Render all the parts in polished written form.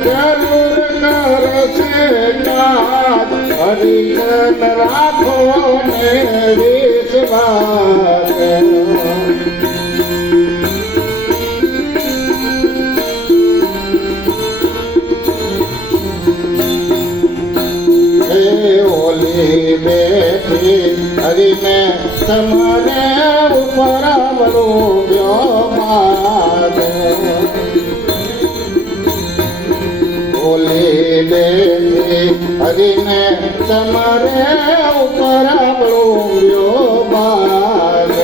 જરૂર કરશે કાજ હરિજન રાખો ને વિશ્વાસ ઓલી બેઠી હરીને તમારે ઉપર વ્યોમાદ ઓલી બેઠી હરીને તમારે ઉપર વ્યોમાદ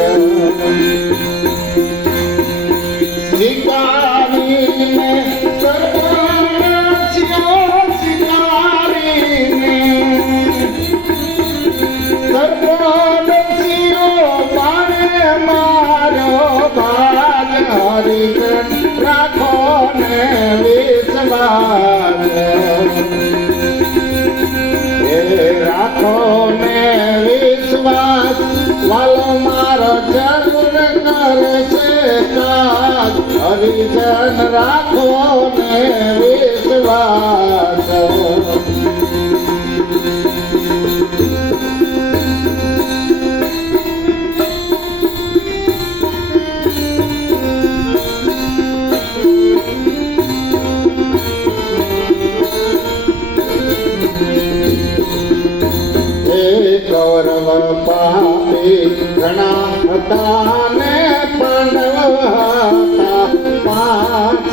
શિકારીને રાખો ને વિશ્વાસ રાખો ને વિશ્વાસ વાલો મારો જરૂર કરશે કાજ હરિજન રાખો ને વિશ્વાસ કૌરવ પાપી ઘણા હતા ને પાંડવ હતા પાંચ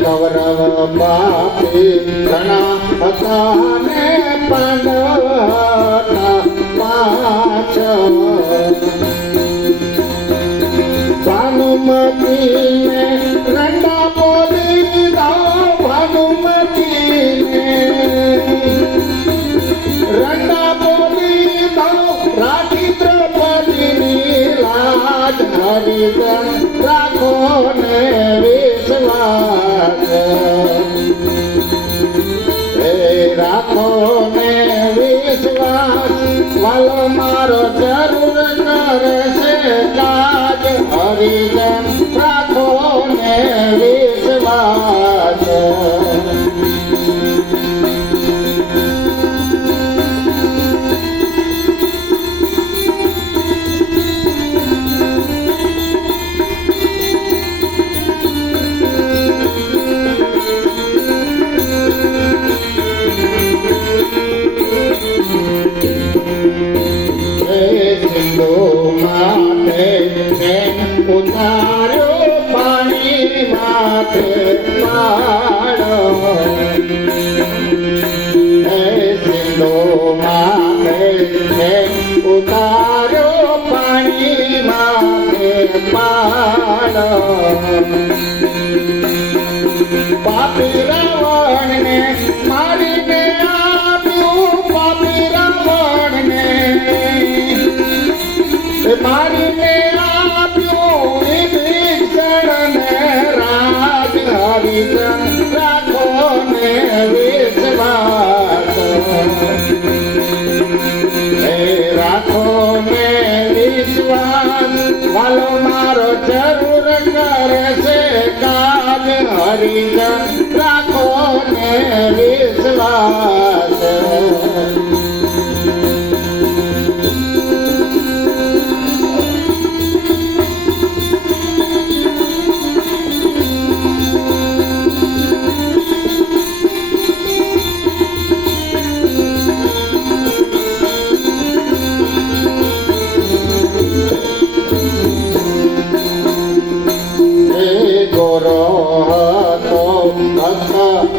કૌરવ પાપી ઘણા હતા ને પાંડવ હતા પાંચ ભાનુમતીને રંડા બોલી દો ભાનુમતીને રંડા બોલી દો રાખી દ્રૌપદીની લાજ હરિજન રાખો ને વિશ્વાસ રાખો ને વિશ્વાસ વાલો મારો જરૂર કરશે કાજ હરિજન રાખો ને વિશ્વાસ ઉતાર્યો પાણી માથે પાડો સિંધો માથે ઉતાર્યો પાણી માથે પાડો પાપી રાવણને મારીને આપ્યું પાપી રાવણને મારીને હરિજન રાખો ને વિશ્વાસ રાખો ને વિશ્વાસ વાલો મારો જરૂર કરશે કાજ હરિજન રાખો ને વિશ્વાસ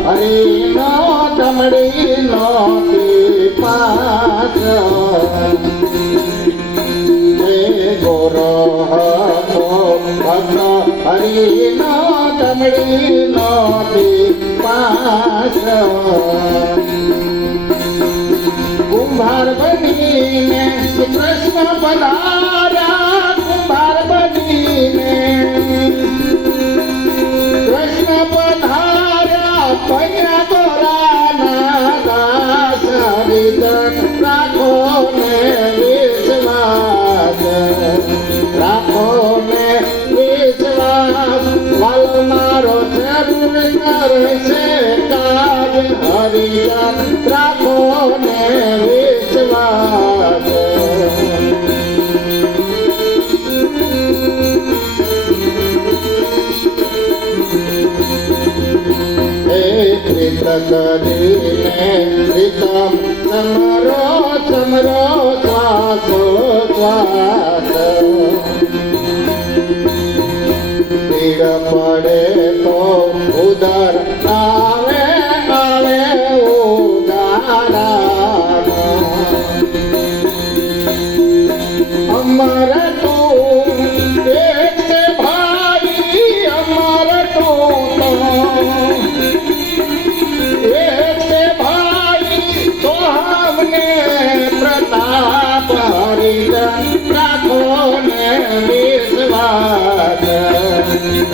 હરિનો દમડી નોતી પાસ ગોરો હતો હરિનો દમડી નોતી પાસ કુંભાર બનીને કૃષ્ણ પધાર્યા કુંભાર બનીને કૃષ્ણ પધાર્યા પૈયા તોરાના દાસ હરિજન રાખો ને વિશ્વાસ રાખો ને વિશ્વાસ વાલમાં છે કાજ હરિજન રાખો ને વિશ્વાસ પ્રીત કરીને પ્રીતમ સમરો સમરો શ્વાસો શ્વાસ પીડ પડે તો ઉદર આવે આવે ઉદારા અમર તું એક છે ભાઈ અમર તું प्रताप हरिजन राखो ने विश्वास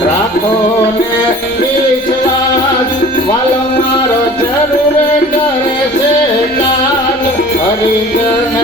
राखो ने विश्वास वालो मारो जरूर करे से काज हरिजन